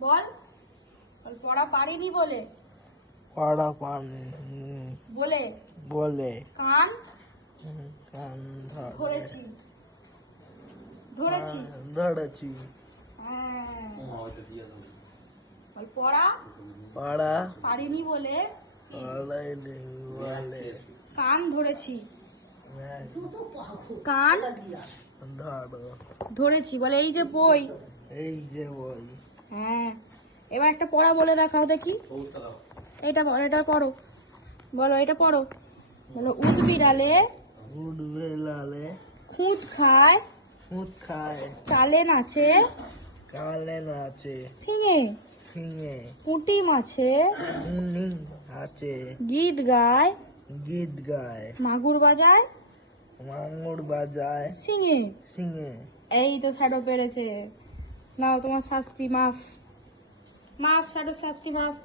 বল বল পড়া পারিনি বলে পড়া পানি বলে বলে কান কান ধরেছি ধরেছি ধরেছি হ্যাঁ বল পড়া পড়া পারিনি বলে পড়াইনি বলে কান ধরেছি কান ধরো ধরেছি বলে এই যে বই এই যে বই হ্যাঁ এবার একটা পড়া বলে দেখাও দেখি এটা বলো এটা পড়ো বলো এটা পড়ো বলো উদবিড়ালে উঠবে লালে খুঁত খায় খুঁত খায় চালে নাচে কালে নাচে ফিঙে ফিঙে পুঁটি মাছে উনি আছে গীত গায় গীত গায় মাগুর বাজায় মাঙুর বাজায় সিঙে সিঙে এই তো শ্যাডো পেরেছে নাও তোমার শাস্তি মাফ মাফ শ্যাডো শাস্তি মাফ